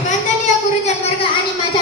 वंदनीय गुरुजन वर्ग आणि माझ्या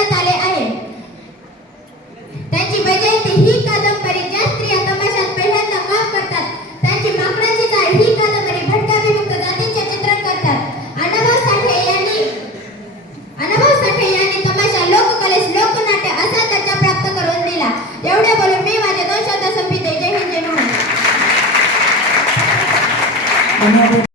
करण्यात आले आहे. त्यांची वैजयंती ही कादंबरी ज्या स्त्रिया तमाशात पहिल्यांदा काम करतात. त्यांची माकडाची जाळ ही कादंबरी भटक्या विमुक्त जातीचे चित्रण करतात. अनुभव साठे यांनी अनुभव साठे यांनी तमाशा लोककलेस लोकनाट्य असा दर्जा प्राप्त करून दिला. एवढे बोलून मी माझे दोन शब्द संपिते जय हिंद जय महाराज